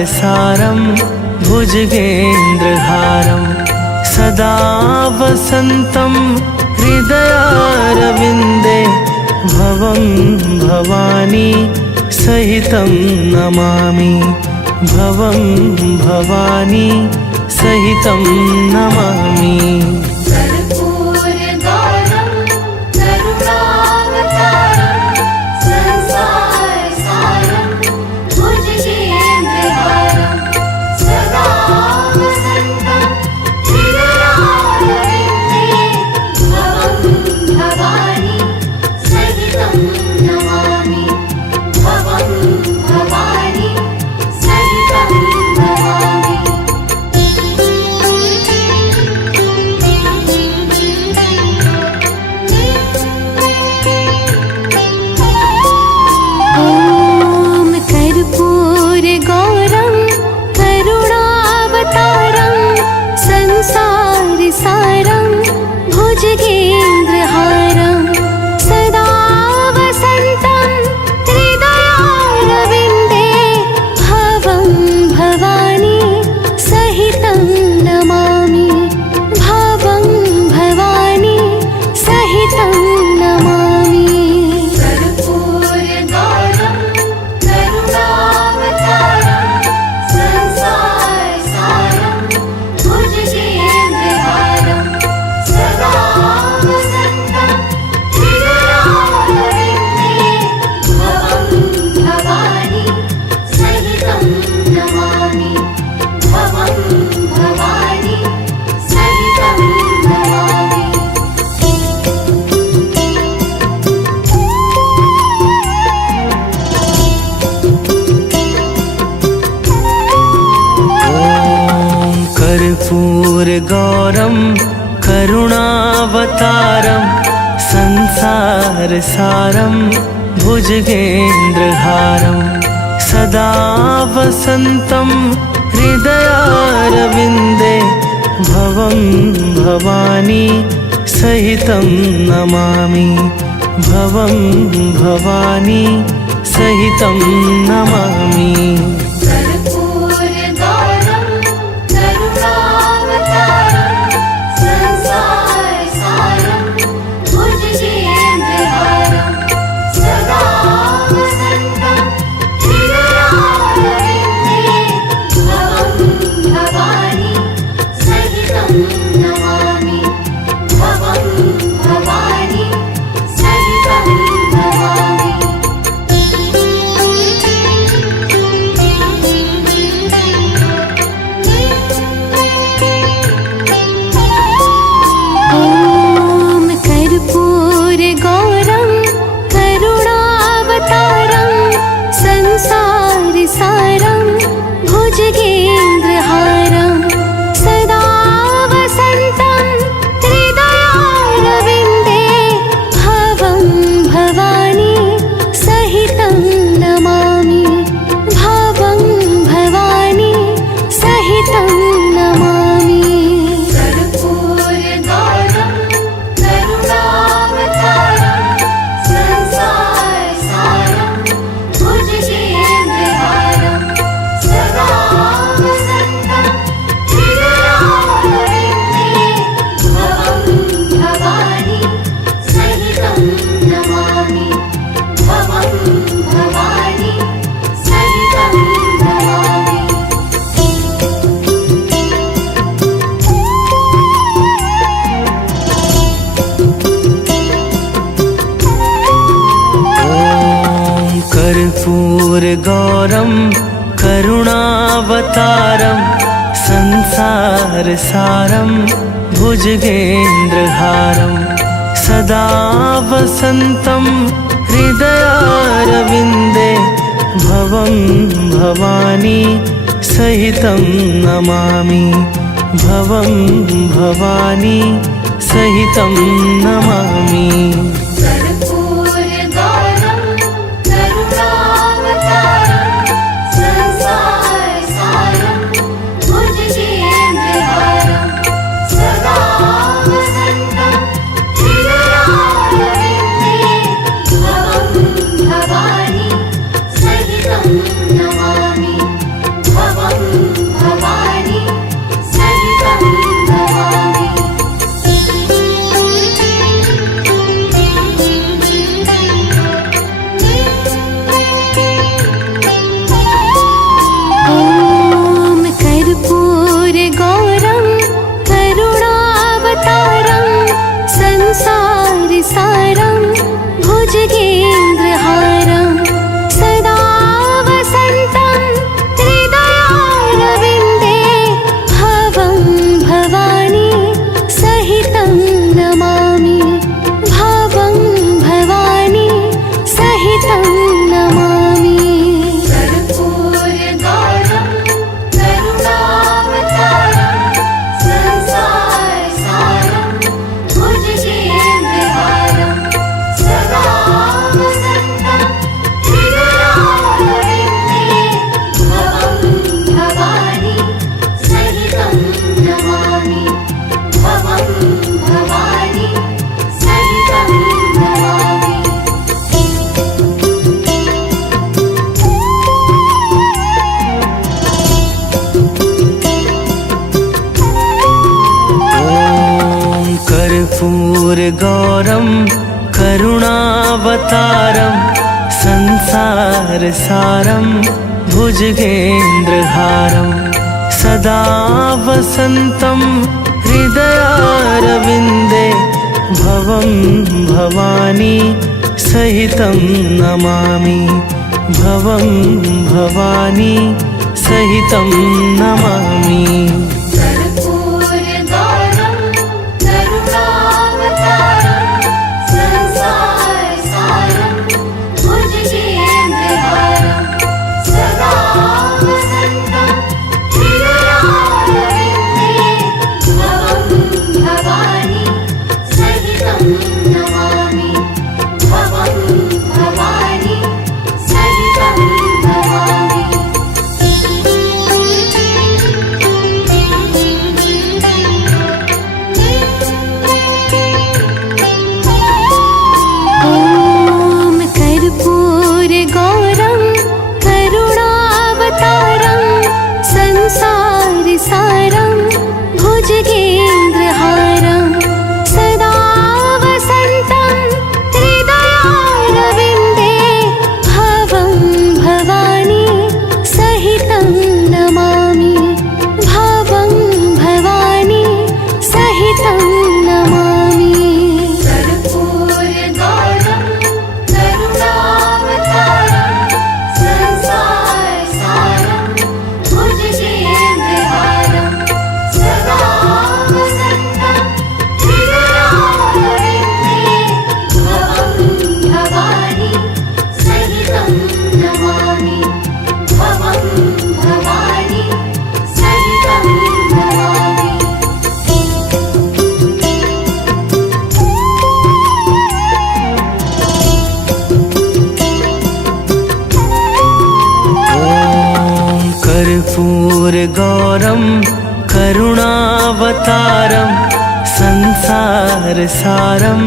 संसारसारं भुजगेन्द्रहारं सदा वसन्तं हृदयारविन्दे भवं भवानी सहितं नमामि भवं भवानी सहितं नमामि। कर्पूरगौरं करुणावतारं संसारसारं भुजगेन्द्रहारं सदा वसन्तं हृदयारविन्दे भवं भवानी सहितं नमामि भवं भवानी सहितं नमामि। कर्पूरगौरं करुणावतारं संसारसारं भुजगेन्द्रहारं सदा वसन्तं हृदयारविन्दे भवं भवानी सहितं नमामि भवं भवानी सहितं नमामि। भवानी सहितं नमामि। करुणावतारं संसारसारं भुजगेन्द्रहारं सदा वसन्तं हृदयारविन्दे भवं भवानी सहितं नमामि भवं भवानी सहितं नमामि। सारं भुजगेन्द्रहारं सदा वसन्तं हृदयारविन्दे भवं भवानी सहितं नमामि भवं भवानी सहितं नमामि। कर्पूरगौरं करुणावतारं संसारसारं भुजगेन्द्रहारं सदा वसन्तं हृदयारविन्दे भवं भवानी सहितं नमामि भवं भवानी सहितं नमामि। ॐ कर्पूरगौरं करुणावतारं संसारसारं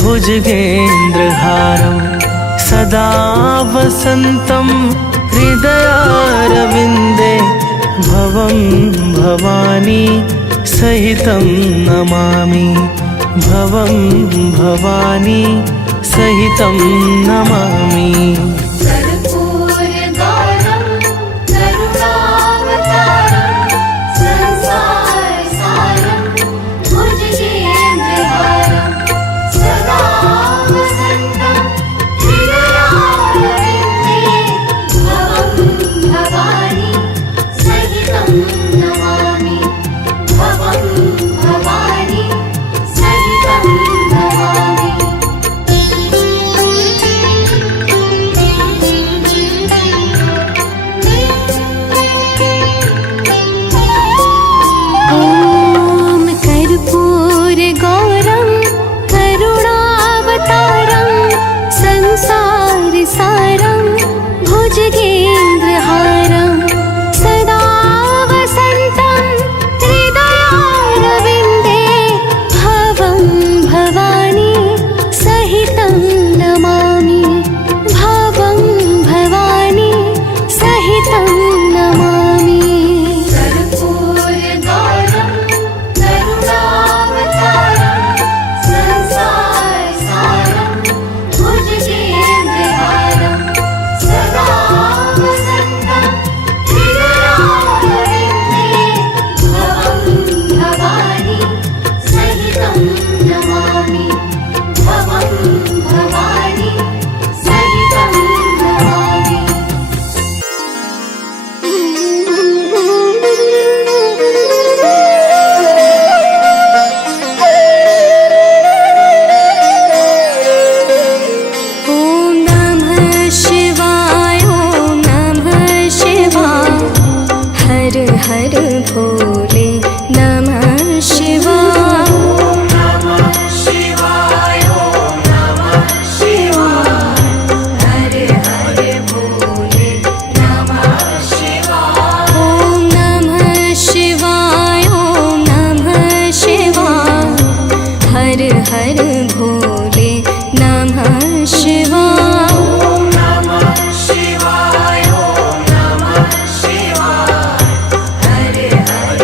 भुजगेन्द्रहारं सदा वसन्तं हृदयारविन्दे भवं भवानी सहितं नमामि भवं भवानी सहितं नमामि। कर्पूरगौरं करुणावतारं संसारसारं भुजगेन्द्रहारं सदा वसन्तं हृदयारविन्दे भवं भवानी सहितं नमामि भवं भवानी सहितं नमामि। ॐ कर्पूरगौरं करुणावतारं संसारसारं भुजगेन्द्रहारं सदा वसन्तं हृदयारविन्दे भवं भवानी सहितं नमामि भवं भवानी सहितं नमामि। कर्पूरगौरं करुणावतारं संसारसारं भुजगेन्द्रहारं सदा वसन्तं हृदयारविन्दे भवं भवानी सहितं नमामि भवं भवानी सहितं नमामि। ॐ नमः शिवाय ॐ नमः शिवाय हर हर भोले नमः शिवाय। हर हर भोले नमः शिवाय। ॐ नमः शिवाय ॐ नमः शिवाय हर हर भोले नमः शिवाय। हर हर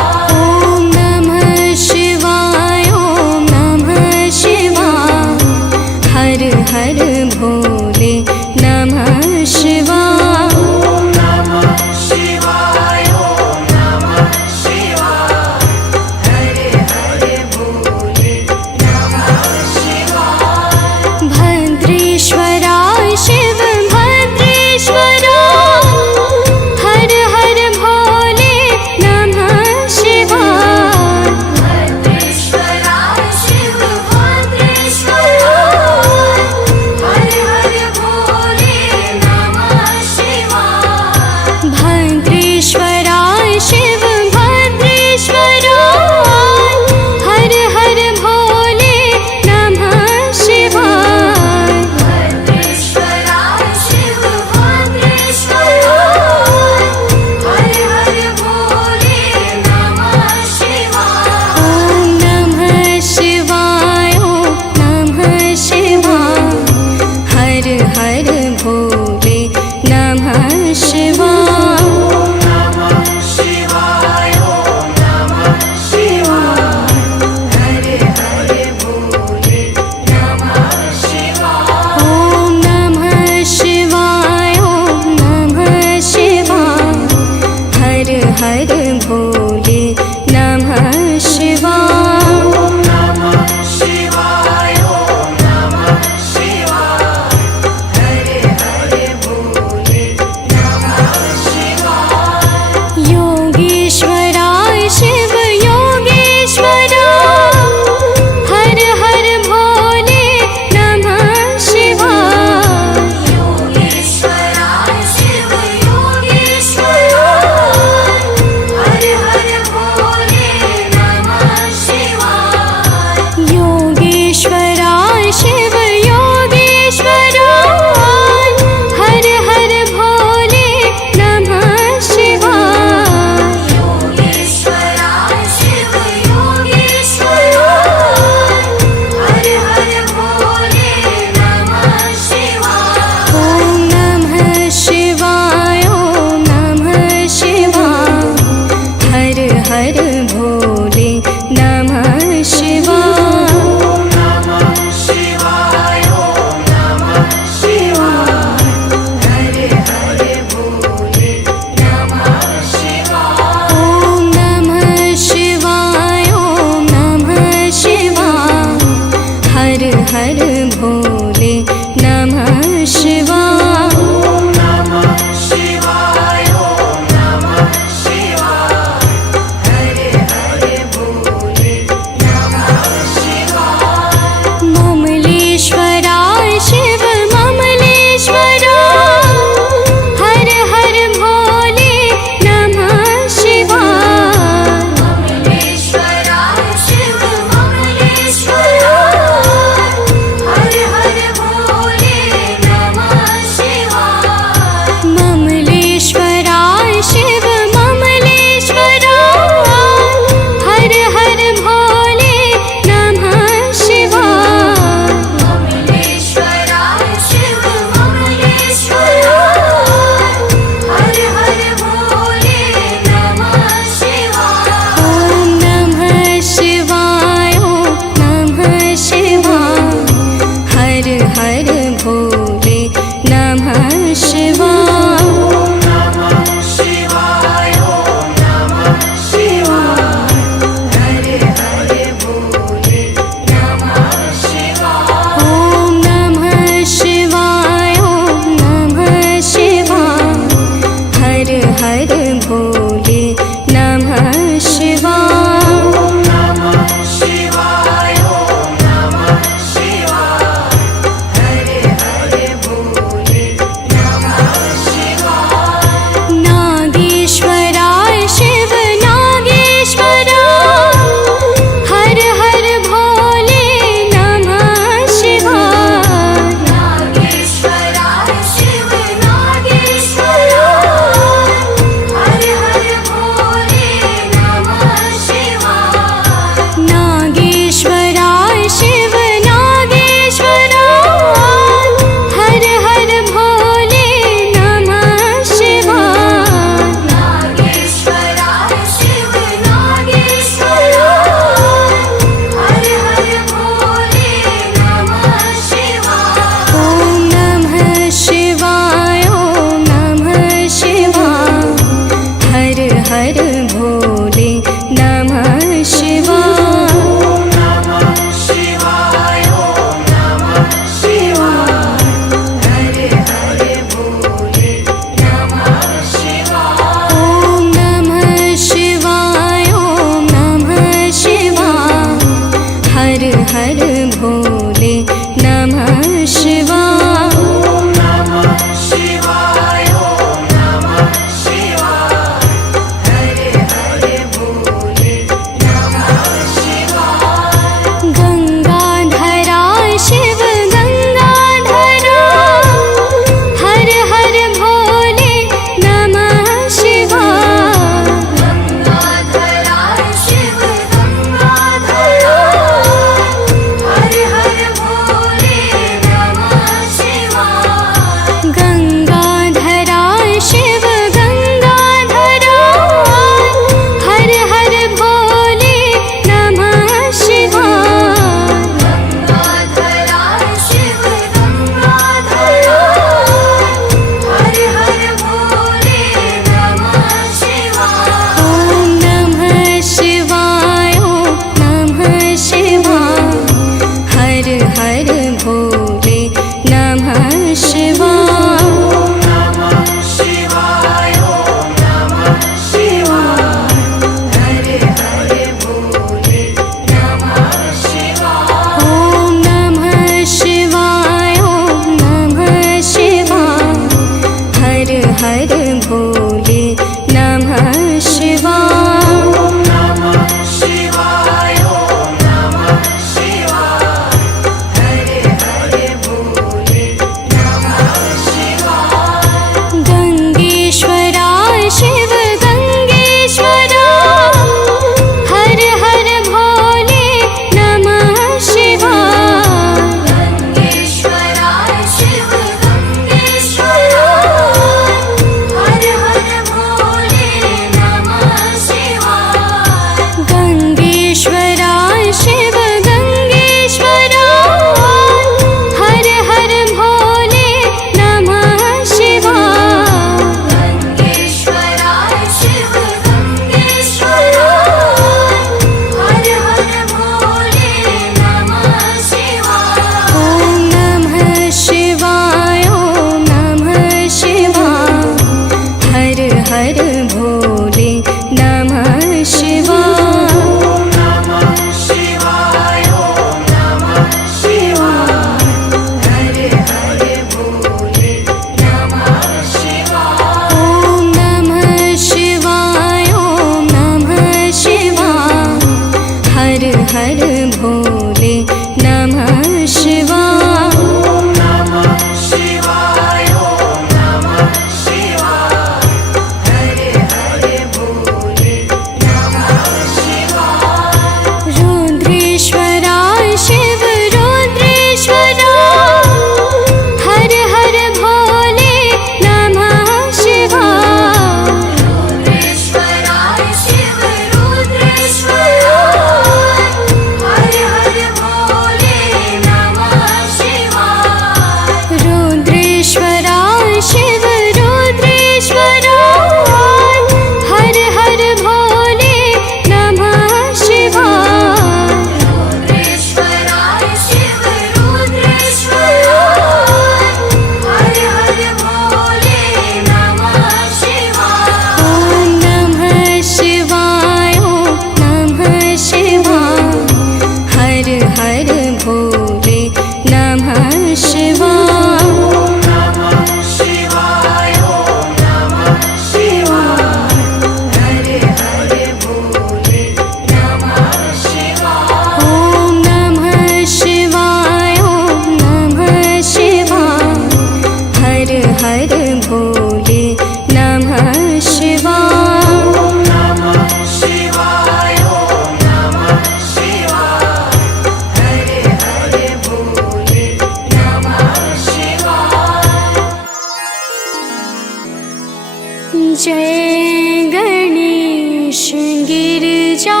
जय गणेश गिरिजा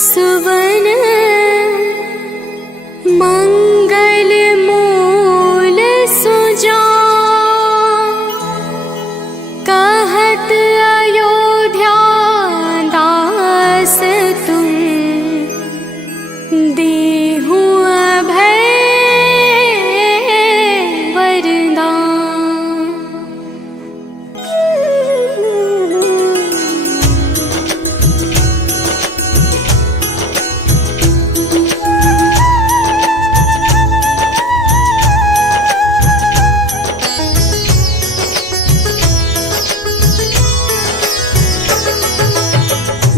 सुवन मंगल मूल सुजा कहत अयोध्या दास तुम देहु अभय वरदान।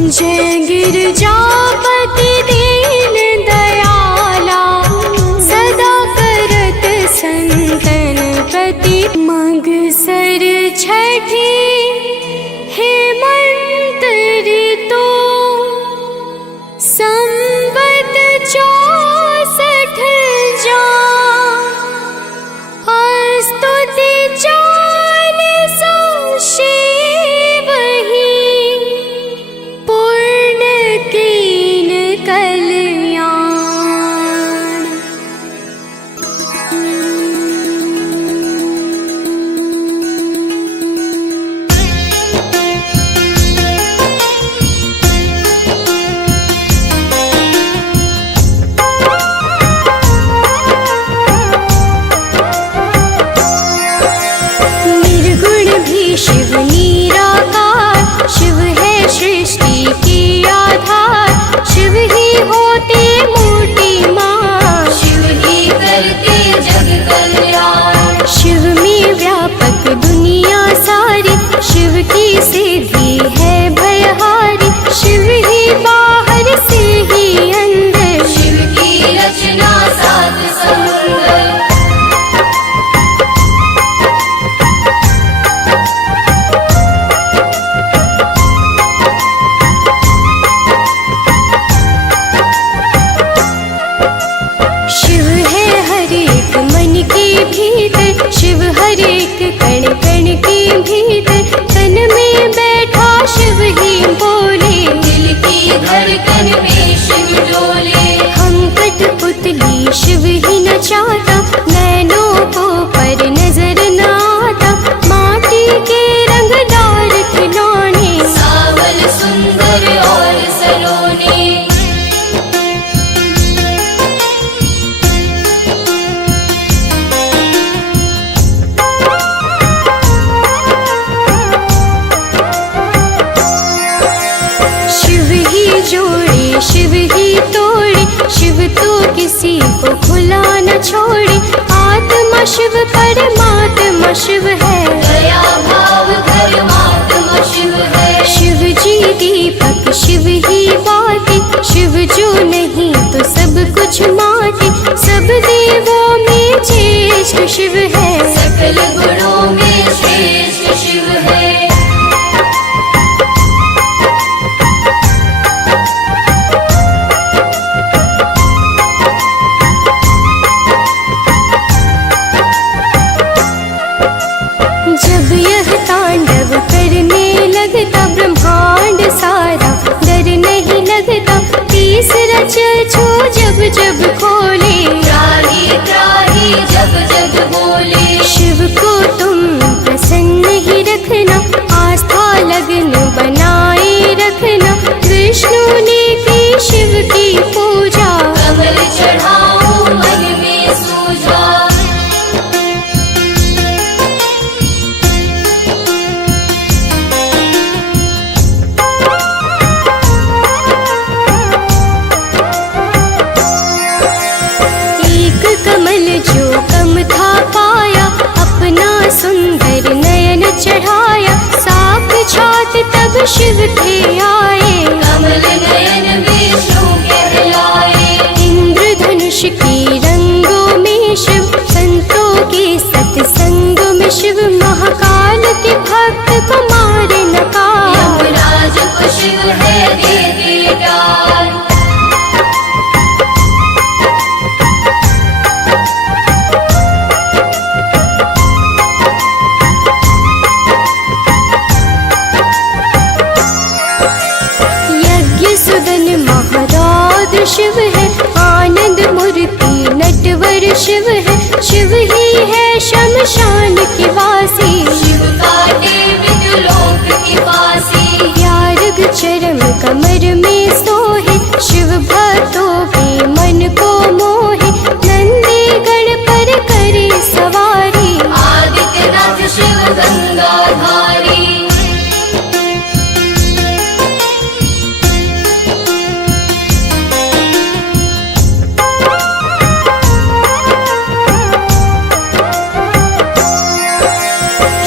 जय गिरजापति दीन दयाला सदा करत संतन प्रति मगसर छठी हेमंत ऋतु संवत 64 जा स्तुति 40 शिव ही पूर्ण कीन कल्याण। निर्गुण भी शिव निराकार, शिव है सृष्टि की आधार, शिव ही होते मूर्तिमान, शिव ही करते जग कल्याण। शिव में व्यापक दुनिया सारी, शिव की सिद्धि है भयहारी, शिव ही बाहर से ही अंदर, शिव की रचना सात समुंदर। शिव है हर एक मन के भीतर, शिव हर एक कण कण के भीतर, तन में बैठा शिव ही बोले, दिल की धड़कन में शिव डोले। हम कठपुतली शिव ही नचाता, नैनों को पर नजर न आता, माटी के रंगदार खिलौने, सावल सुंदर और सलोने। जोड़े शिव ही तोड़े, शिव तो किसी को खुला न छोड़े, आत्मा शिव परमात्मा शिव है, दया भाव धर्मात्मा शिव है। शिव जी दीपक शिव ही बाती, शिव जो नहीं तो सब कुछ माटी, सब देवों में ज्येष्ठ शिव है, सकल गुणों में श्रेष्ठ शिव है। जब यह तांडव करने लगता, ब्रह्मांड सारा डर नहीं लगता, तीसरा छो जब जब खोले, त्राही त्राही जब जब बोले। शिव को तुम प्रसन्न ही रखना, आस्था लगन बनाए रखना, विष्णु ने की शिव की पूजा, कमल चढ़ाओ मन में सूझा। कमल जो कम था पाया, अपना सुंदर नयन चढ़ाया, साक्षात तब शिव के आए, कमल नयन विष्णु कहलाए। इंद्रधनुष की रंगों में शिव, संतों के सत्संग में शिव, महाकाल के भक्त को मारे नकार, यमराज को शिव है दे दे डाल। शिव ही है शमशान के वासी, शिव काटे मृत्युलोक की फांसी। त्याग चरम कमर में सोहे, शिव भक्तों के मन को मोहे। नंदी गण पर करे सवारी, आदित्यनाथ शिव गंगाधारी।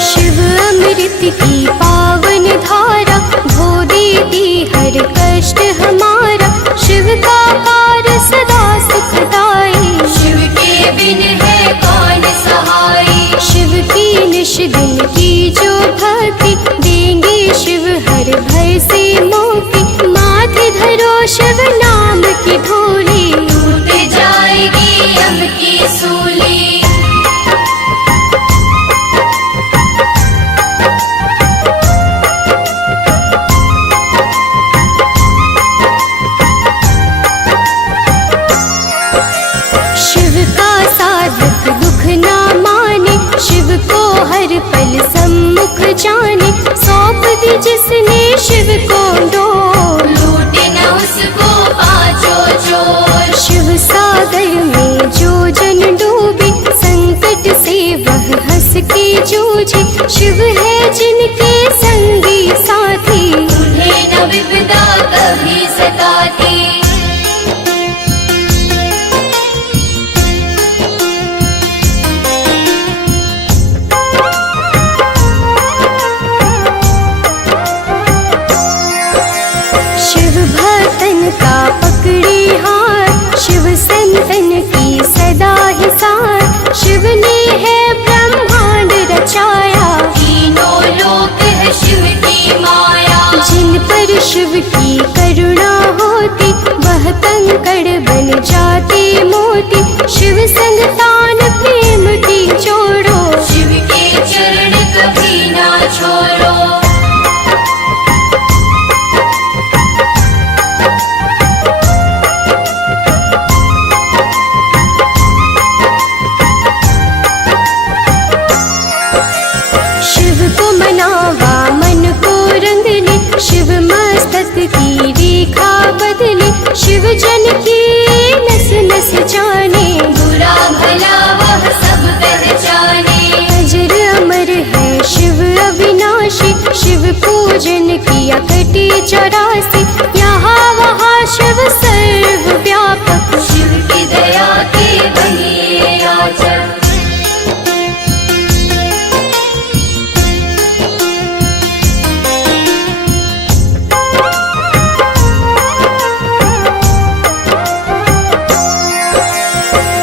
शिव अमृत की पावन धारा, धो देती हर कष्ट हमारा। शिव का पार सदा सुखदाई, शिव के बिन है कौन सहाय। शिव की निश दिन की जो भक्ति, देंगे शिव हर भय से मुक्ति। माथे धरो शिव नाम की धूली, टूट जाएगी यम की सूली। शिव का साधक दुख ना माने, शिव को हर पल सम्मुख जाने। सौंप दी जिसने शिव को डोर, लूटे न उसको पांचों चोर। शिव सागर में जो जन डूबे, संकट से वह हंस के जूझे। शिव है जिनके संगी साथी, उन्हें न विपदा कभी सताती। शिव भक्तन का पकड़े हाथ, शिव संतन की सदा ही साथ। शिव ने है ब्रह्मांड रचाया, तीनों लोक है शिव की माया। जिन पर शिव की करुणा होती, वह कंकड़ बन जाते मोती। शिव संग तान प्रेम की जोड़ो, शिव के चरण कभी ना छोड़ो। शिव को मनावा मन को रंगने, शिव मस्तक की रेखा बदले। शिव जन की नस नस जाने, बुरा भला वह सब पहचाने। अजर अमर है शिव अविनाशी, शिव पूजन किया कटे 84। यहाँ वहाँ शिव सर्व व्यापक, शिव की दया के बनिए याचक।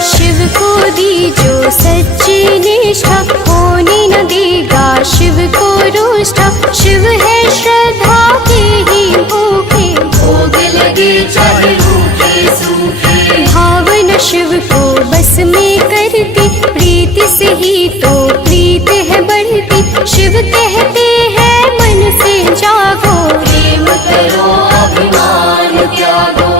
शिव को दी जो सच्ची निष्ठा, होने न देगा शिव को रुष्टा। शिव है श्रद्धा के ही भूखे, भोग लगे चाहे रूखे सूखे। भावना शिव को बस में करती, प्रीति से ही तो प्रीत है बढ़ती। शिव कहते हैं मन से जागो, प्रेम करो अभिमान त्यागो।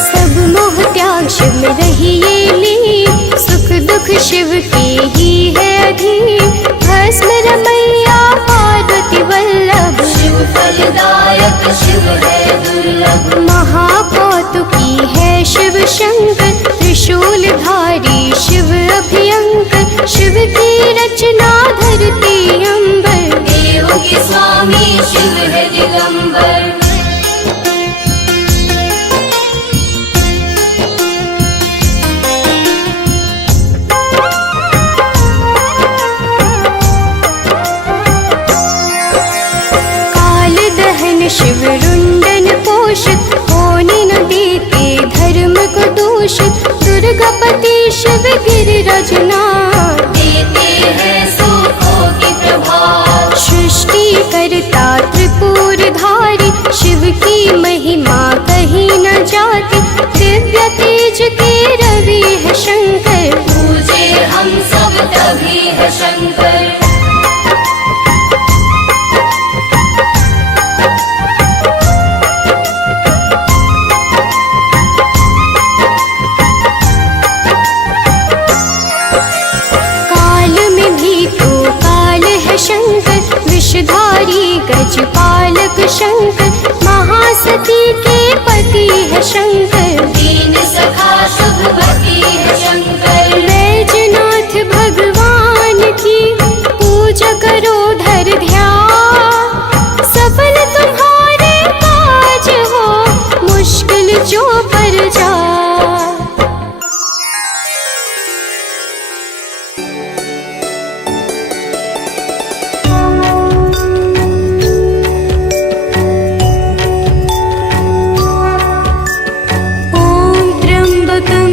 सब मोह त्याग शिव में रहिए लीन, सुख दुख शिव के ही है अधीन। भस्म रमैया पार्वती वल्लभ, शिव फलदायक शिव है दुर्लभ। महाकौतुकी है शिव शंकर, त्रिशूलधारी शिव अभयंकर। शिव की रचना धरती अंबर, देवों के स्वामी शिव है दिगंबर। काल दहन शिव रुंडन पोषित, होने न देते धर्म को दूषित। दुर्गापति शिव गिरिराजनाथ, देते हैं सुखों की प्रभात। सृष्टि करता त्रिपुरधारी, शिव की महिमा कहीं न जाती। दिव्य तेज के रवि है शंकर, पूजे हम सब तभी है शंकर। बिहारी गजपालक शंकर, महासती के पति है शंकर। दीन सखा शुभवती है शंकर। बैजनाथ भगवान की पूजा करो धर ध्यान, सफल तुम्हारे काज हो मुश्किल जो पर जा। ओम त्र्यंबकं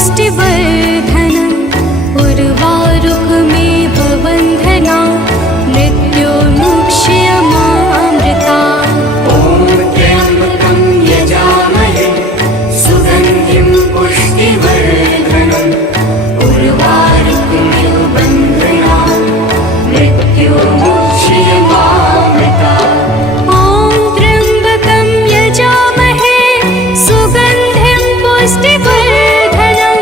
पुष्टिवर्धनम् उर्वारुकमेव बन्धना मृत्युर्मुक्ष्यमामृता ॐ त्र्यम्बकं यजामहे सुगन्धिं पुष्टिवर्धनम् उर्वारुकमिव बन्धना मृत्युर्मुक्ष्यमामृता ॐ त्र्यम्बकं यजामहे सुगन्धिं पुष्टिवर्धनम्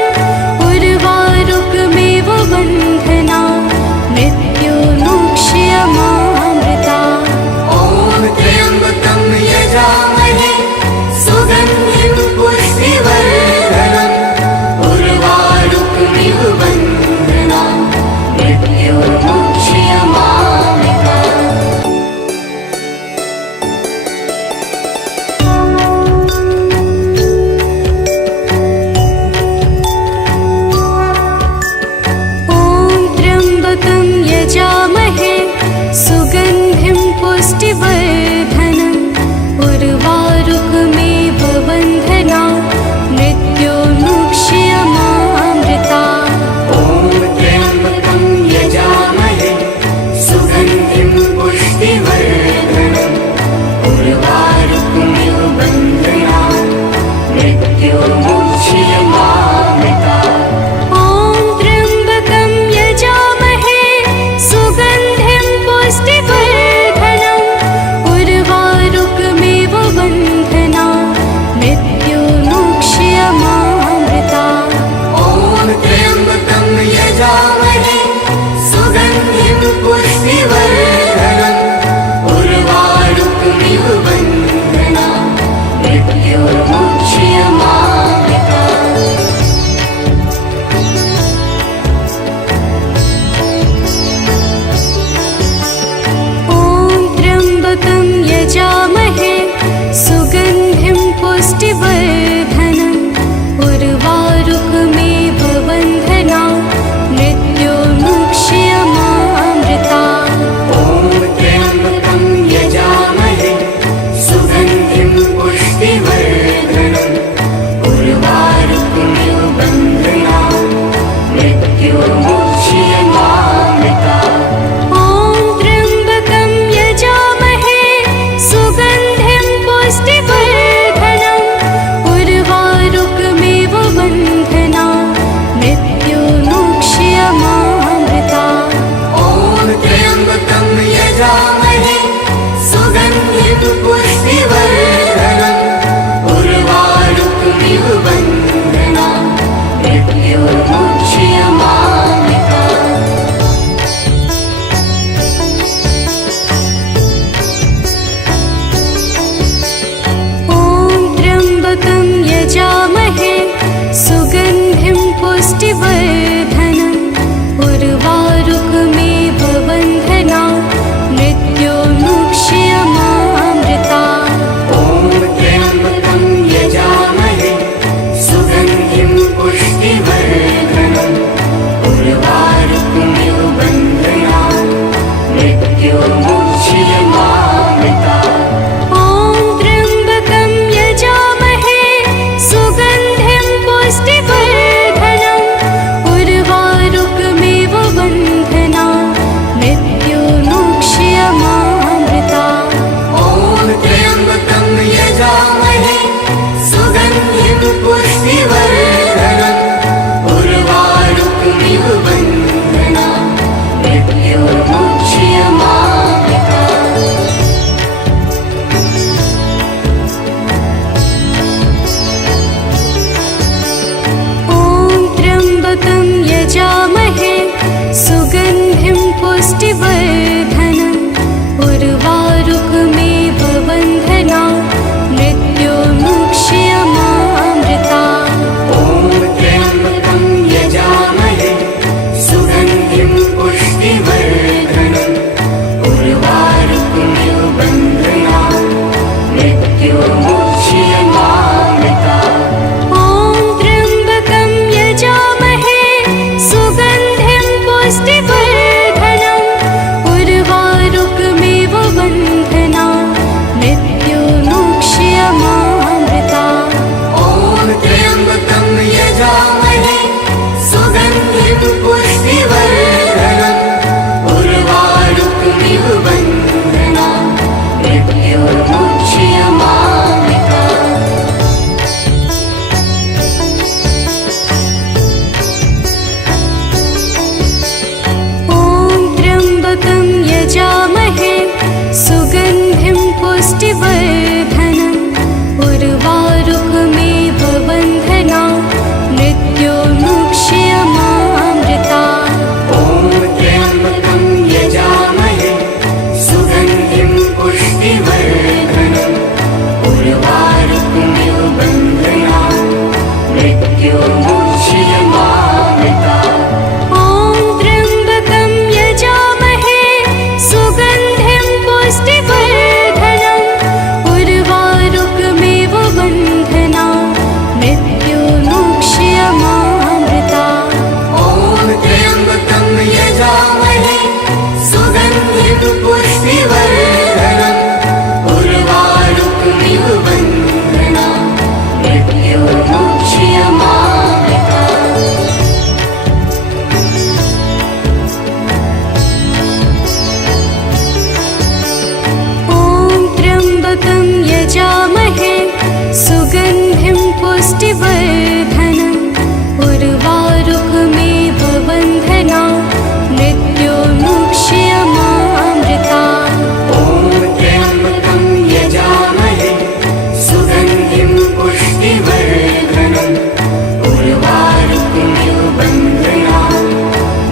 उर्वारुकमिव बन्धना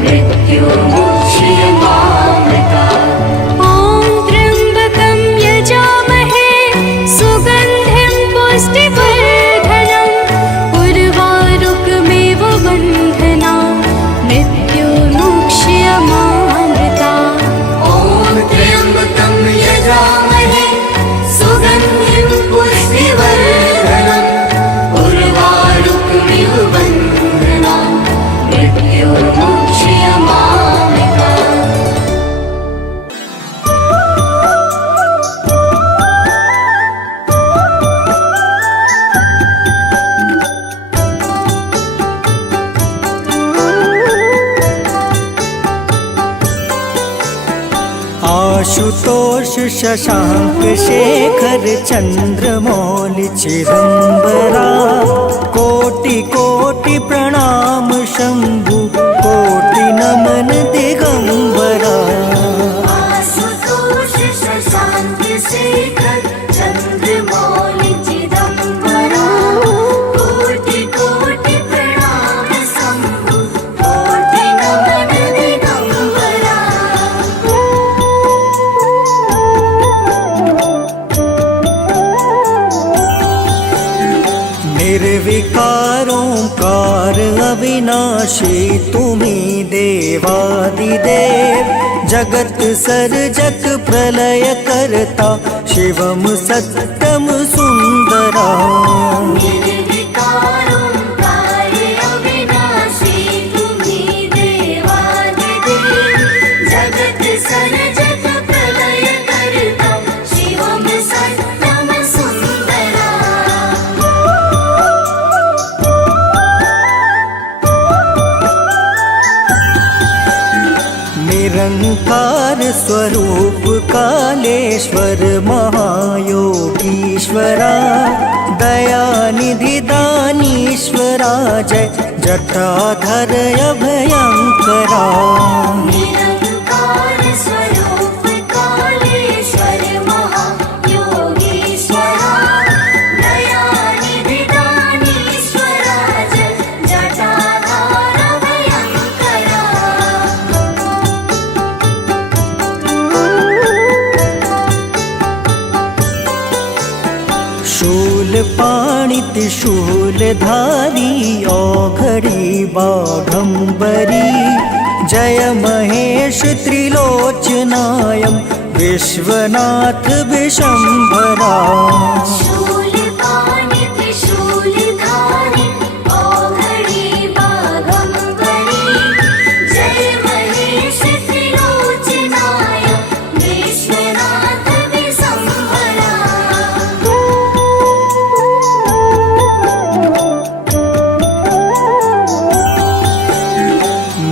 मृत्युर्मुक्ष्यमामृता ॐ त्र्यम्बकं यजामहे सुगन्धिं पुष्टिवर्धनम् उर्वारुकमेव बन्धना मृत्युर्मुक्ष्यमामृता ॐ त्र्यम्बकं यजामहे सुगन्धिं पुष्टिवर्धनम् उर्वारुकमिव बन्धना मृत्युर्मुक्ष्यमामृता आशुतोष शशांक शेखर चंद्रमौलि चिदंबरा कोटि कोटि प्रणाम शंभु कोटि नमन दिगंबरा आशुतोष शशांक शेखर चंद्रमौलि चिदंबरा कोटि कोटि प्रणाम शंभु कोटि नमन दिगंबरा निर्विकारोंकार अविनाशी तुम्ही देवादिदेव जगत सर्जक प्रलय करता शिवम सत्यम सुंदरा निर्विकारोंकार अविनाशी तुम्ही देवादिदेव जगत सर्जक प्रलय करता शिवम सत्यम सुंदरा निरंकार स्वरूप कालेश्वर महायोगीश्वरा दयानिधि दानीश्वरा जय जटाधर अभयंकरा निरंकार स्वरूप कालेश्वर महायोगीश्वरा दयानिधि दानीश्वरा जटाधार भयंकरा शूल पाणि त्रिशूलधारी औघड़ी बाघंबरी जय महेश त्रिलोचनायं विश्वनाथ विशंभरा शूलपाणि त्रिशूलधारी औघड़ी बाघंबरी जय महेश त्रिलोचनाय विश्वनाथ विशंभरा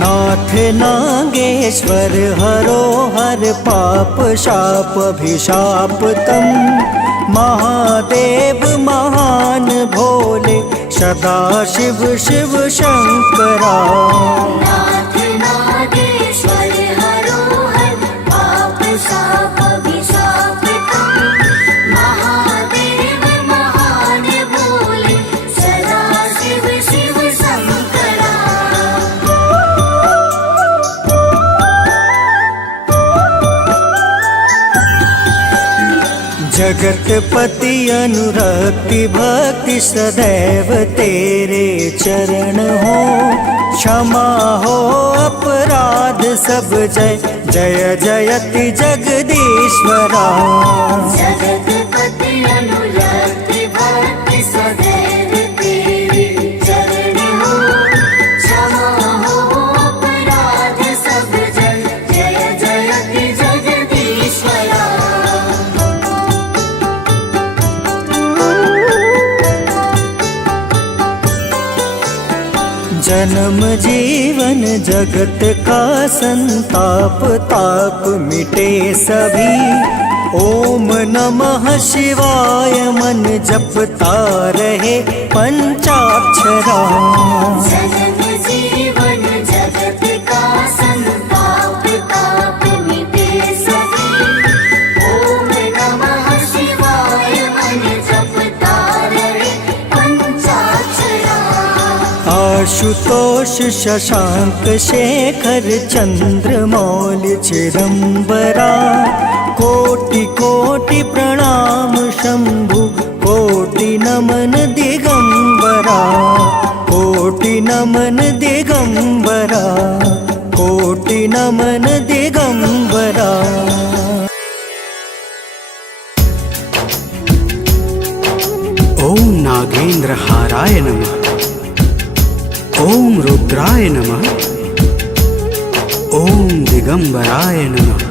नाथ नागेश्वर हरो हर पाप शाप अभिशाप तम महादेव महान भोले सदा शिव शिव शंकरा नाथ नागेश्वर हरो हर पाप शाप अभिशाप तम महादेव महान भोले सदा शिव शिव शंकरा जगतपति अनुरक्ति भक्ति सदैव तेरे चरण हो क्षमा हो अपराध सब जय जय जयति जगदीश्वरा जगतपति अनुरक्ति भक्ति सदैव तेरे चरण हो क्षमा हो अपराध सब जय जय जयति जगदीश्वरा जन्म जीवन जगत का संताप ताप मिटे सभी ओम नमः शिवाय मन जपता रहे पंचाक्षरा जन्म जीवन जगत का संताप ताप मिटे सभी ओम नमः शिवाय मन जपता रहे पंचाक्षरा आशुतोष शशांक शेखर चंद्रमौलि चिदंबरा कोटि कोटि प्रणाम शंभु कोटि नमन दिगंबरा कोटि नमन दिगंबरा कोटि नमन दिगंबरा। ओम नागेंद्र हाराय नमः। ओम रुद्राय नमः। ओम दिगंबराय नमः।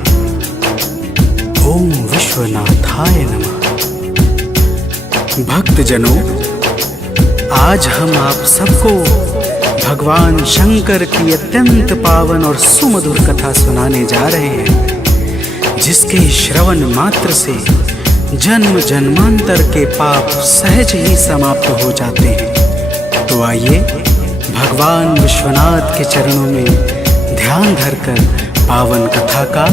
ओम विश्वनाथाय नमः। भक्तजनों, आज हम आप सबको भगवान शंकर की अत्यंत पावन और सुमधुर कथा सुनाने जा रहे हैं, जिसके श्रवण मात्र से जन्म जन्मांतर के पाप सहज ही समाप्त हो जाते हैं। तो आइए भगवान विश्वनाथ के चरणों में ध्यान धरकर पावन कथा का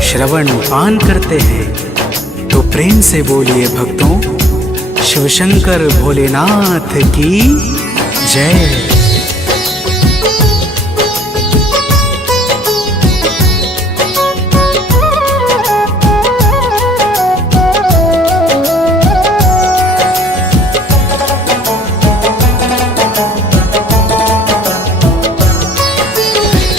श्रवण पान करते हैं। तो प्रेम से बोलिए भक्तों, शिवशंकर भोलेनाथ की जय।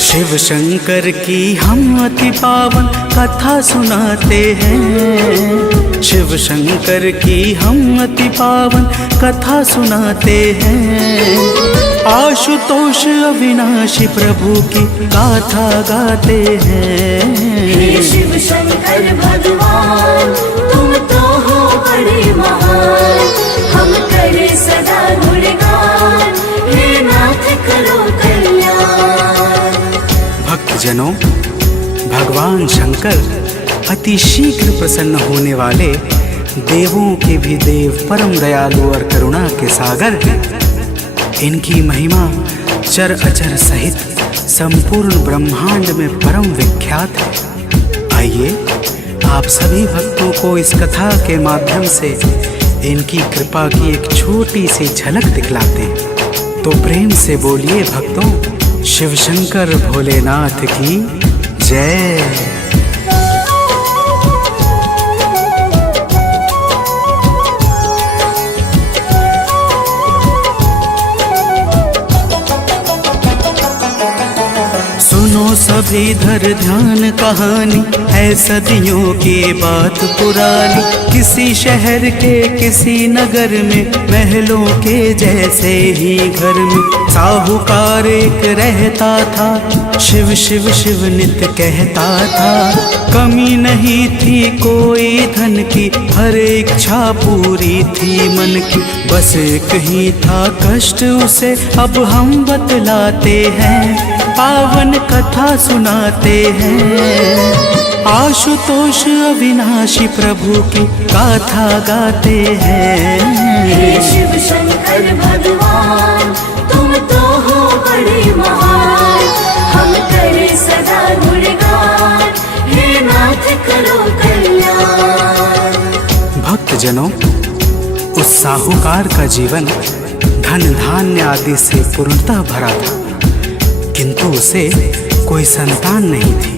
शिव शंकर की हम अति पावन कथा सुनाते हैं। शिव शंकर की हम अति पावन कथा सुनाते हैं। आशुतोष अविनाशी प्रभु की गाथा गाते हैं। हे शिव शंकर भगवान, तुम तो हो बड़े महान, हम करे सदा गुणगान, हे नाथ करो कल्याण। भक्तजनों, भगवान शंकर अति शीघ्र प्रसन्न होने वाले देवों के भी देव, परम दयालु और करुणा के सागर हैं। इनकी महिमा चर अचर सहित संपूर्ण ब्रह्मांड में परम विख्यात है। आइए आप सभी भक्तों को इस कथा के माध्यम से इनकी कृपा की एक छोटी सी झलक दिखलाते हैं। तो प्रेम से बोलिए भक्तों, शिव शंकर भोलेनाथ की जय। सुनो सभी धर ध्यान कहानी है सदियों की बात पुरानी। किसी शहर के किसी नगर में महलों के जैसे ही घर में साहूकार एक रहता था। शिव शिव शिव नित्य कहता था। कमी नहीं थी कोई धन की, हर इच्छा पूरी थी मन की। बस एक ही था कष्ट उसे अब हम बतलाते हैं, पावन कथा सुनाते हैं। आशुतोष अविनाशी प्रभु की गाथा गाते हैं। हे शिव शंकर भगवान, तुम तो हो बड़े महान, हम करे सदा गुणगान, हे नाथ करो कल्याण। भक्तजनों, उस साहूकार का जीवन धन धान्य आदि से पूर्णतः भरा था, किंतु उसे कोई संतान नहीं थी,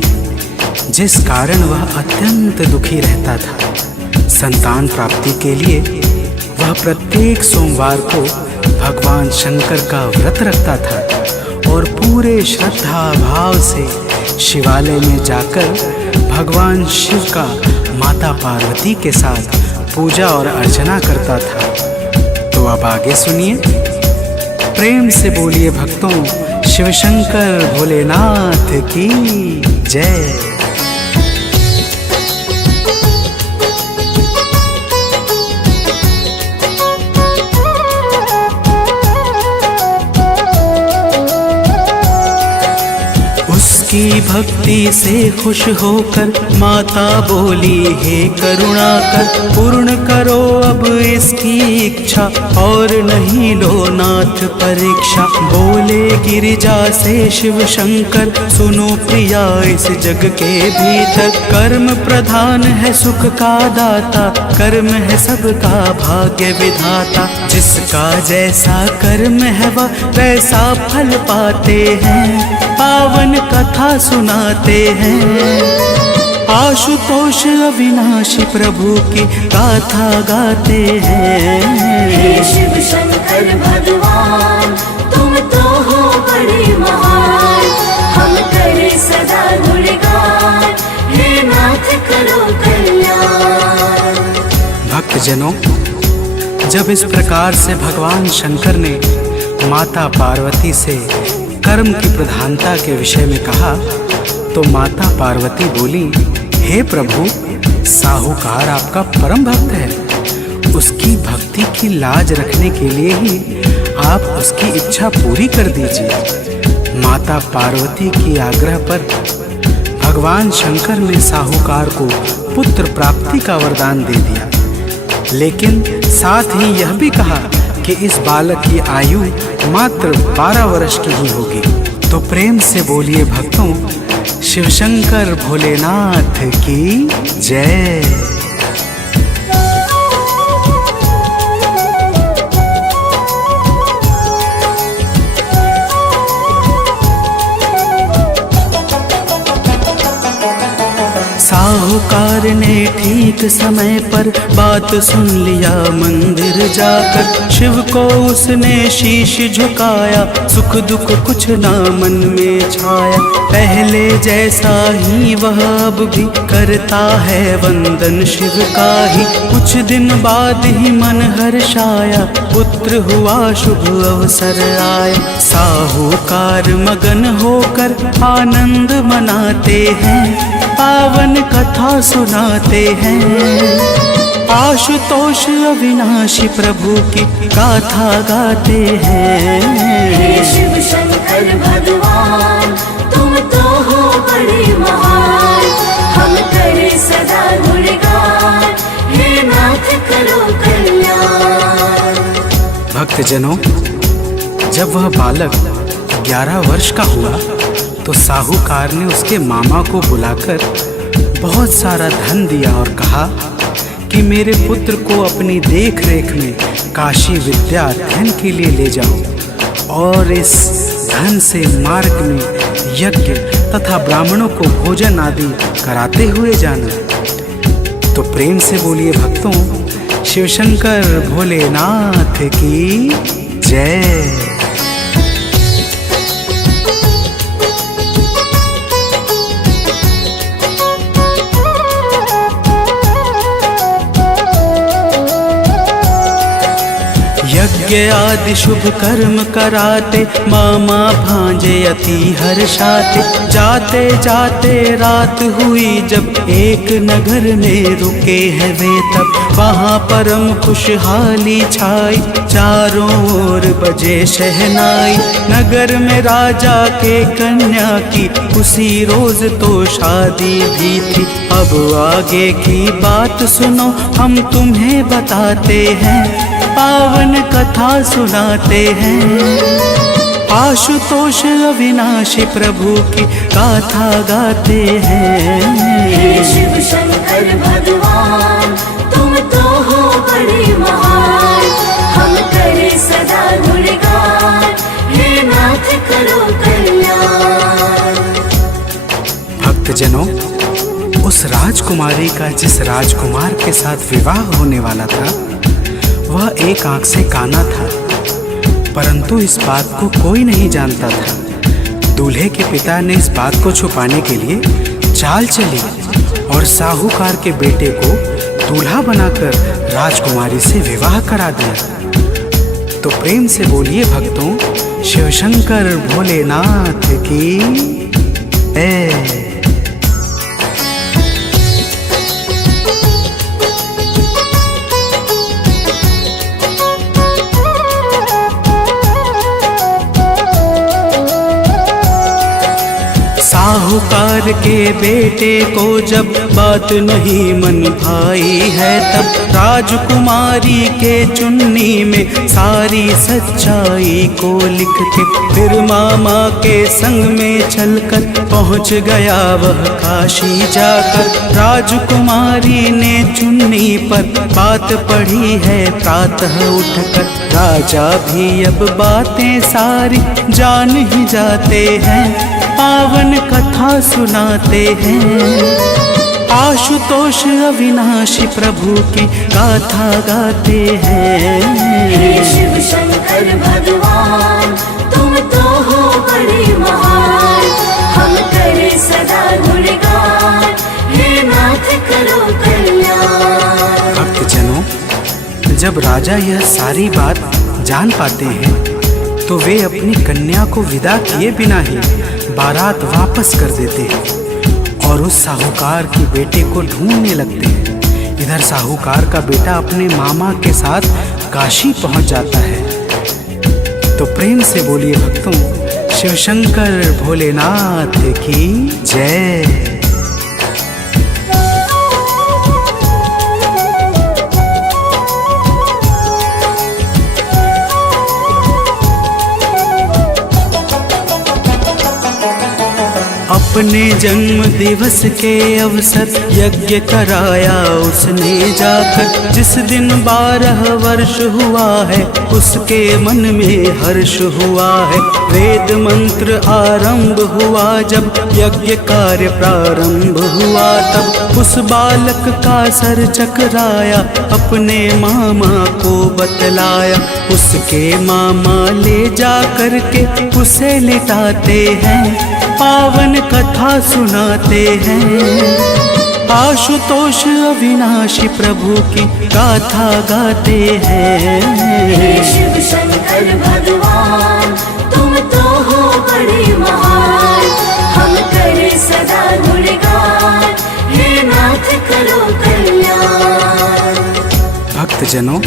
जिस कारण वह अत्यंत दुखी रहता था। संतान प्राप्ति के लिए वह प्रत्येक सोमवार को भगवान शंकर का व्रत रखता था और पूरे श्रद्धा भाव से शिवालय में जाकर भगवान शिव का माता पार्वती के साथ पूजा और अर्चना करता था। तो अब आगे सुनिए, प्रेम से बोलिए भक्तों, शिव शंकर भोलेनाथ की जय। उसकी भक्ति से खुश होकर माता बोली, हे करुणाकर पूर्ण करो अब इसकी इच्छा, और नहीं लो नाथ परीक्षा। बोले गिरिजा से शिव शंकर, सुनो प्रिया इस जग के भीतर, कर्म प्रधान है सुख का दाता, कर्म है सबका भाग्य विधाता। जिसका जैसा कर्म है वह वैसा फल पाते हैं, पावन कथा सुनाते हैं। आशुतोष अविनाशी प्रभु की गाथा गाते हैं। हे शिव शंकर भगवान, तुम तो हो बड़े महान, हम करे सदा गुणगान, हे नाथ करो कल्याण। भक्तजनों, जब इस प्रकार से भगवान शंकर ने माता पार्वती से कर्म की प्रधानता के विषय में कहा, तो माता पार्वती बोली, हे प्रभु, साहूकार आपका परम भक्त है, उसकी भक्ति की लाज रखने के लिए ही आप उसकी इच्छा पूरी कर दीजिए। माता पार्वती की आग्रह पर भगवान शंकर ने साहूकार को पुत्र प्राप्ति का वरदान दे दिया, लेकिन साथ ही यह भी कहा कि इस बालक की आयु मात्र 12 वर्ष की ही होगी। तो प्रेम से बोलिए भक्तों, शिवशंकर भोलेनाथ की जय। साहूकार ने ठीक समय पर बात सुन लिया, मंदिर जाकर शिव को उसने शीश झुकाया, सुख दुख कुछ ना मन में छाया। पहले जैसा ही वह अब भी करता है वंदन शिव का ही। कुछ दिन बाद ही मन हर्षाया, पुत्र हुआ शुभ अवसर आया। साहूकार मगन होकर आनंद मनाते हैं, पावन कथा सुनाते हैं। आशुतोष अविनाशी प्रभु की गाथा गाते हैं। हे शिव शंकर भगवान, तुम तो हो बड़े महान, हम करे सदा गुणगान, हे नाथ करो कल्याण। भक्तजनों, जब वह बालक 11 वर्ष का हुआ तो साहूकार ने उसके मामा को बुलाकर बहुत सारा धन दिया और कहा कि मेरे पुत्र को अपनी देख रेख में काशी विद्या अध्ययन के लिए ले जाओ, और इस धन से मार्ग में यज्ञ तथा ब्राह्मणों को भोजन आदि कराते हुए जाना। तो प्रेम से बोलिए भक्तों, शिवशंकर भोलेनाथ की जय। यज्ञ आदि शुभ कर्म कराते, मामा भांजे अति हर्षाते। जाते जाते रात हुई जब एक नगर में रुके हैं वे तब, वहाँ परम खुशहाली छाई, चारों ओर बजे शहनाई। नगर में राजा के कन्या की उसी रोज तो शादी भी थी। अब आगे की बात सुनो, हम तुम्हें बताते हैं, पावन कथा सुनाते हैं। आशुतोष अविनाशी प्रभु की गाथा गाते हैं। हे शिव शंकर भगवान, तुम तो हो बड़े महान, हम करे सदा गुणगान, हे नाथ करो कल्याण। भक्तजनों, उस राजकुमारी का जिस राजकुमार के साथ विवाह होने वाला था वह एक आंख से काना था, परंतु इस बात को कोई नहीं जानता था। दूल्हे के पिता ने इस बात को छुपाने के लिए चाल चली और साहूकार के बेटे को दूल्हा बनाकर राजकुमारी से विवाह करा दिया। तो प्रेम से बोलिए भक्तों, शिवशंकर भोलेनाथ की जय। के बेटे को जब बात नहीं मन भाई है, तब राजकुमारी के चुन्नी में सारी सच्चाई को लिख के फिर मामा के संग में चलकर पहुंच गया वह काशी जाकर। राजकुमारी ने चुन्नी पर बात पढ़ी है प्रातः उठकर। राजा भी अब बातें सारी जान ही जाते हैं, पावन कथा सुनाते हैं। आशुतोष अविनाशी प्रभु की गाथा गाते हैं। हे शिव शंकर भगवान तुम तो हो बड़े महान, हम करे सदा गुणगान, हे नाथ करो कल्याण। भक्तजनों, जब राजा यह सारी बात जान पाते हैं तो वे अपनी कन्या को विदा किए बिना ही बारात वापस कर देते हैं और उस साहूकार के बेटे को ढूंढने लगते हैं। इधर साहूकार का बेटा अपने मामा के साथ काशी पहुंच जाता है। तो प्रेम से बोलिए भक्तों, शिव शंकर भोलेनाथ की जय। अपने जन्म दिवस के अवसर यज्ञ कराया उसने जाकर। जिस दिन 12 वर्ष हुआ है उसके मन में हर्ष हुआ है। वेद मंत्र आरंभ हुआ जब यज्ञ कार्य प्रारंभ हुआ, तब उस बालक का सर चकराया अपने मामा को बतलाया। उसके मामा ले जा करके उसे लिटाते हैं, पावन कथा सुनाते हैं। आशुतोष अविनाशी प्रभु की गाथा गाते हैं। हे शिव शंकर भगवान तुम तो हो बड़े महान, हम करे सदा गुणगान, हे नाथ करो कल्याण। भक्तजनों,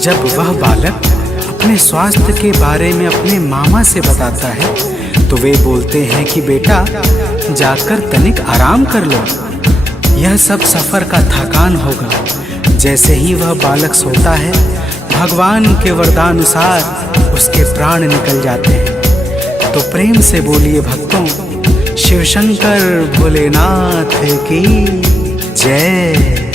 जब वह बालक अपने स्वास्थ्य के बारे में अपने मामा से बताता है तो वे बोलते हैं कि बेटा जाकर तनिक आराम कर लो, यह सब सफर का थकान होगा। जैसे ही वह बालक सोता है भगवान के वरदानुसार उसके प्राण निकल जाते हैं। तो प्रेम से बोलिए भक्तों, शिव शंकर भोलेनाथ की जय।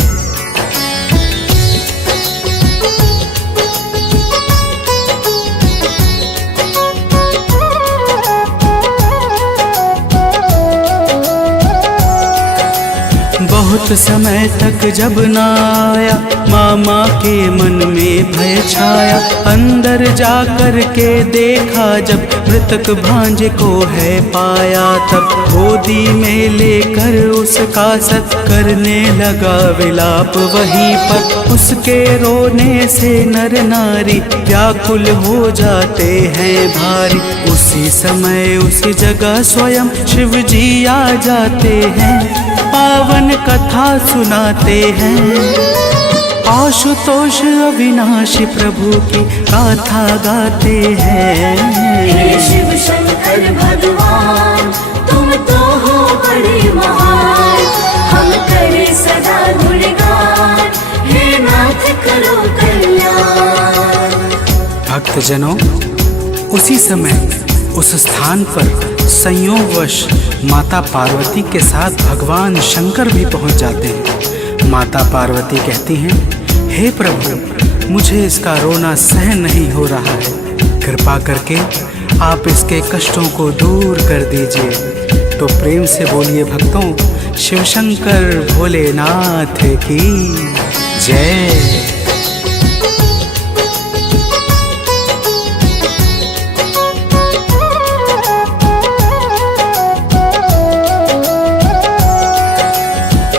बहुत समय तक जब न आया मामा के मन में भय छाया। अंदर जाकर के देखा जब मृतक भांजे को है पाया, तब गोदी में लेकर उसका सत करने लगा विलाप। वहीं पर उसके रोने से नर नारी व्याकुल हो जाते हैं भारी। उसी समय उसी जगह स्वयं शिव जी आ जाते हैं, पावन कथा सुनाते हैं। आशुतोष अविनाशी प्रभु की गाथा गाते हैं। हे शिव शंकर भगवान तुम तो हो बड़े महान, हम करे सदा गुणगान, हे नाथ करो कल्याण। भक्तजनों, उसी समय उस स्थान पर संयोगवश माता पार्वती के साथ भगवान शंकर भी पहुंच जाते हैं। माता पार्वती कहती हैं, हे प्रभु मुझे इसका रोना सहन नहीं हो रहा है, कृपा करके आप इसके कष्टों को दूर कर दीजिए। तो प्रेम से बोलिए भक्तों, शिव शंकर भोलेनाथ की जय।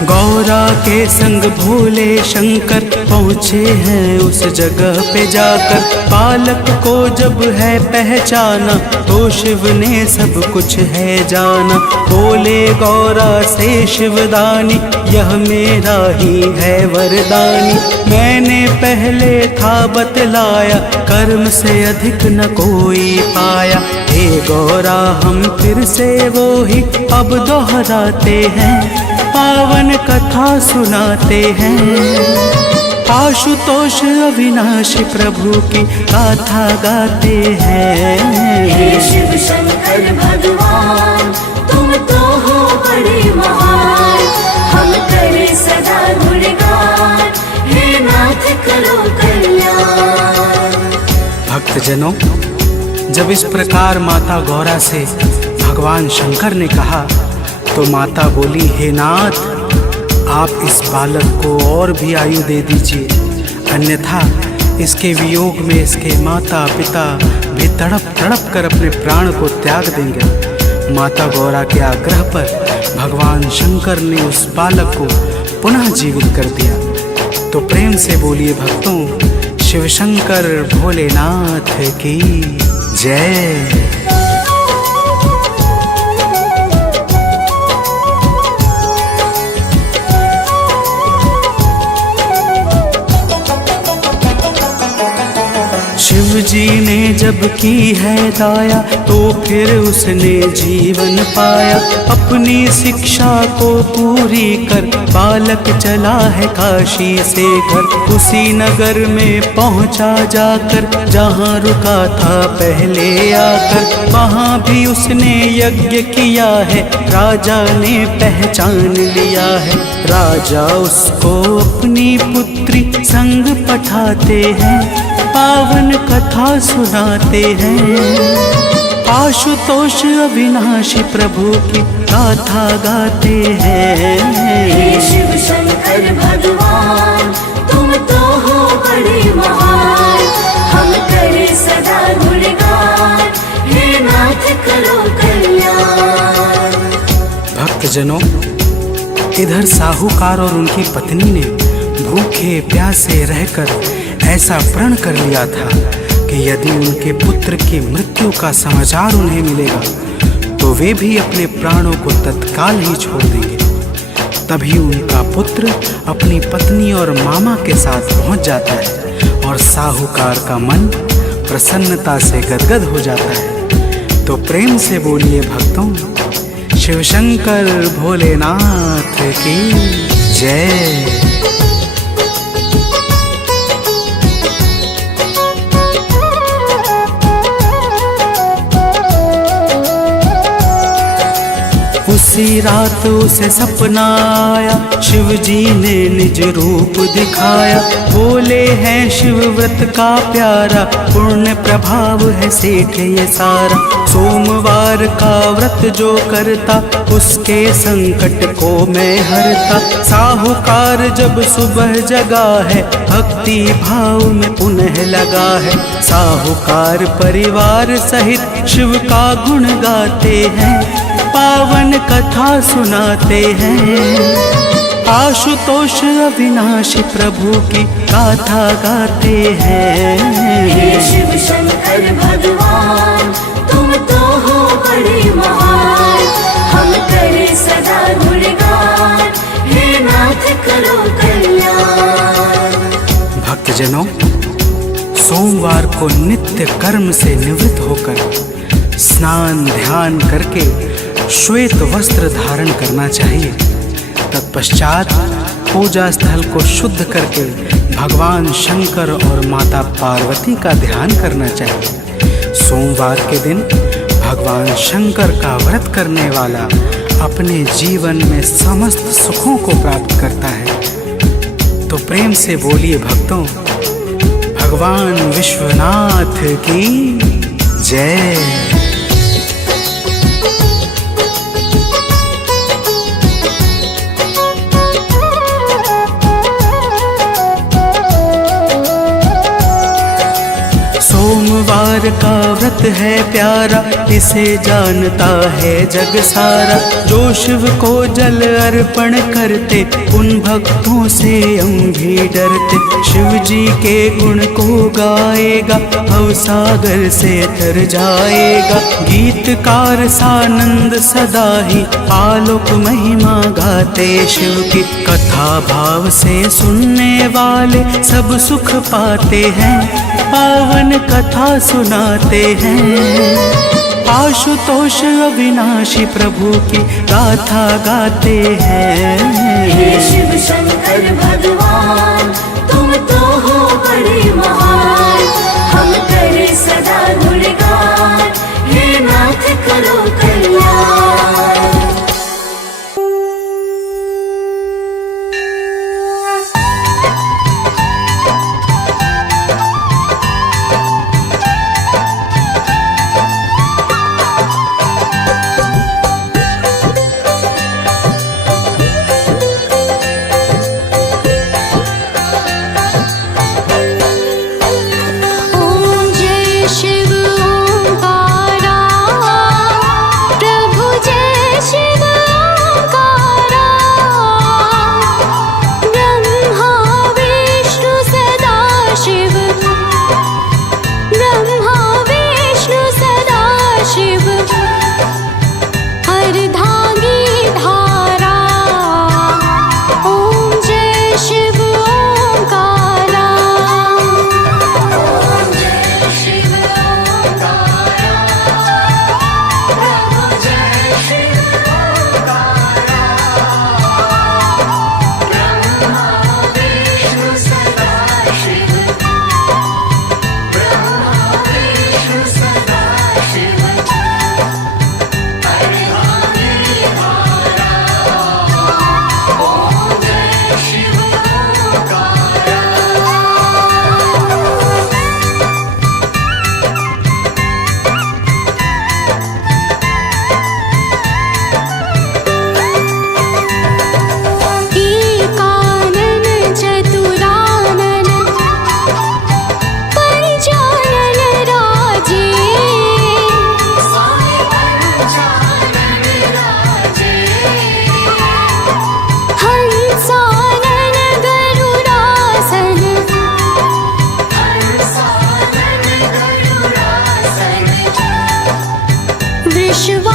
गौरा के संग भोले शंकर पहुँचे हैं उस जगह पे जाकर। बालक को जब है पहचाना तो शिव ने सब कुछ है जाना। बोले गौरा से शिवदानी, यह मेरा ही है वरदानी। मैंने पहले था बतलाया, कर्म से अधिक न कोई पाया। हे गौरा हम फिर से वो ही अब दोहराते हैं, पावन कथा सुनाते हैं। आशुतोष अविनाशी प्रभु की गाथा गाते हैं। हे शिव शंकर भगवान तुम तो हो बड़े महान, हम करें सदा गुणगान, हे नाथ करो कल्याण। भक्तजनों, जब इस प्रकार माता गौरा से भगवान शंकर ने कहा तो माता बोली, हे नाथ, आप इस बालक को और भी आयु दे दीजिए, अन्यथा इसके वियोग में इसके माता पिता भी तड़प तड़प कर अपने प्राण को त्याग देंगे। माता गौरा के आग्रह पर भगवान शंकर ने उस बालक को पुनः जीवित कर दिया। तो प्रेम से बोलिए भक्तों, शिव शंकर भोलेनाथ की जय। शिव जी ने जब की है दाया तो फिर उसने जीवन पाया। अपनी शिक्षा को पूरी कर बालक चला है काशी से घर। उसी नगर में पहुंचा जाकर जहां रुका था पहले आकर, वहां भी उसने यज्ञ किया है, राजा ने पहचान लिया है। राजा उसको अपनी पुत्री संग पठाते हैं, पावन कथा सुनाते हैं। आशुतोष अविनाशी प्रभु की गाथा गाते हैं। हे शिव शंकर भगवान तुम तो हो बड़े महान, हम करें सदा गुणगान, हे नाथ करो कल्याण। भक्तजनों, इधर साहूकार और उनकी पत्नी ने भूखे प्यासे रहकर ऐसा प्रण कर लिया था कि यदि उनके पुत्र की मृत्यु का समाचार उन्हें मिलेगा तो वे भी अपने प्राणों को तत्काल ही छोड़ देंगे। तभी उनका पुत्र अपनी पत्नी और मामा के साथ पहुंच जाता है और साहूकार का मन प्रसन्नता से गदगद हो जाता है। तो प्रेम से बोलिए भक्तों, शिव शंकर भोलेनाथ की जय। उसी रात उसे सपना आया, शिव जी ने निज रूप दिखाया। बोले हैं शिव व्रत का प्यारा, पुण्य प्रभाव है सेठ ये सारा। सोमवार का व्रत जो करता उसके संकट को मैं हरता। साहूकार जब सुबह जगा है, भक्ति भाव में पुनः लगा है। साहूकार परिवार सहित शिव का गुण गाते हैं, पावन कथा सुनाते हैं। आशुतोष अविनाशी प्रभु की गाथा गाते हैं। हे शिव शंकर भगवान तुम तो हो बड़े महान, हम करें सदा गुणगान, हे नाथ करो कल्याण। भक्तजनों, सोमवार को नित्य कर्म से निवृत्त होकर स्नान ध्यान करके श्वेत वस्त्र धारण करना चाहिए। तत्पश्चात पूजा स्थल को शुद्ध करके भगवान शंकर और माता पार्वती का ध्यान करना चाहिए। सोमवार के दिन भगवान शंकर का व्रत करने वाला अपने जीवन में समस्त सुखों को प्राप्त करता है। तो प्रेम से बोलिए भक्तों, भगवान विश्वनाथ की जय। सोमवार का व्रत है प्यारा, इसे जानता है जग सारा। जो शिव को जल अर्पण करते, उन भक्तों से हम भी डरते। शिव जी के गुण को गाएगा, भवसागर से तर जाएगा। गीतकार सानंद सदा ही आलोक महिमा गाते शिव की। कथा भाव से सुनने वाले सब सुख पाते हैं, पावन कथा सुनाते हैं। आशुतोष अविनाशी प्रभु की गाथा गाते हैं। हे शिव शंकर भगवान तुम तो हो बड़े महान, हम करे सदा गुणगान, हे नाथ करो कल्याण। ओम जय शिव ओंकारा, प्रभु जय शिव ओंकारा। ब्रह्मा विष्णु सदा शिव, ब्रह्मा विष्णु सदा शिव। अर्धांगी धारा, ओम जय शिव ओंकारा। एकानन चतुरानन परिचालन राजे, हंसानन गरुडासन, वृषभ